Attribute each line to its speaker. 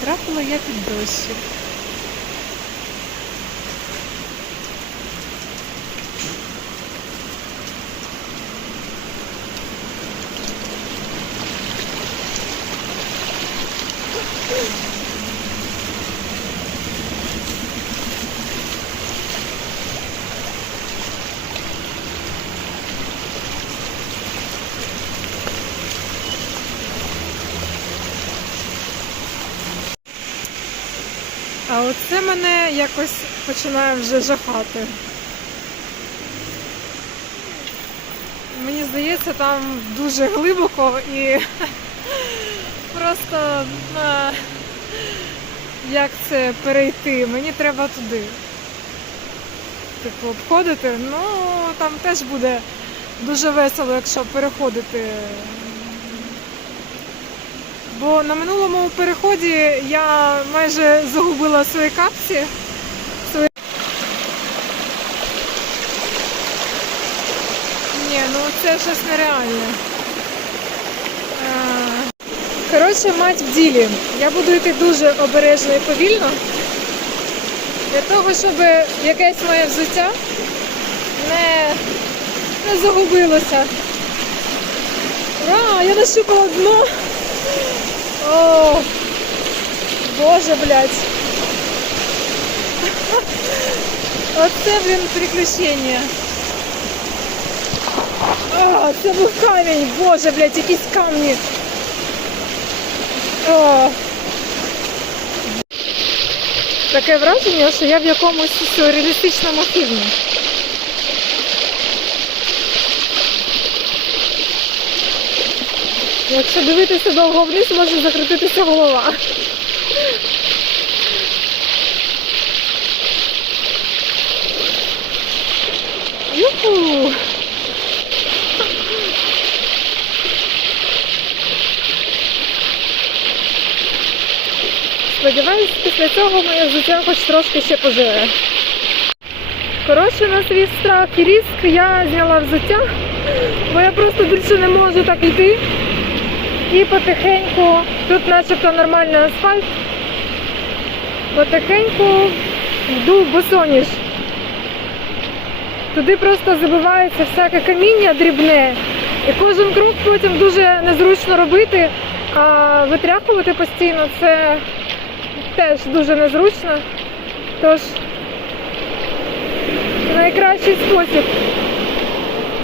Speaker 1: Потрапила я під дощик. А оце мене якось починає вже жахати. Мені здається, там дуже глибоко і просто е, як це перейти? Мені треба туди. Типу, обходити. Ну, там теж буде дуже весело, якщо переходити. Бо на минулому переході я майже загубила свої капці. Свої... Ні, ну це щось нереальне. Коротше, мать в ділі. Я буду йти дуже обережно і повільно. Для того, щоб якесь моє взуття не, не загубилося. Ура! Я нащупала дно. О, боже, блядь. Оце, блін, приключення. О, це був камінь, боже, блядь, якісь камні. О. Таке враження, що я в якомусь сюрреалістичному фільмі. Якщо дивитися довго вниз, може закрутитися голова. Юху! Сподіваюсь, після цього моє взуття хоч трошки ще поживе. Коротше, на свій страх і різк я зняла взуття, бо я просто більше не можу так йти. І потихеньку, тут начебто нормальний асфальт, потихеньку йду в босоніж. Туди просто забивається всяке каміння дрібне. І кожен крок потім дуже незручно робити, а витряхувати постійно це теж дуже незручно. Тож найкращий спосіб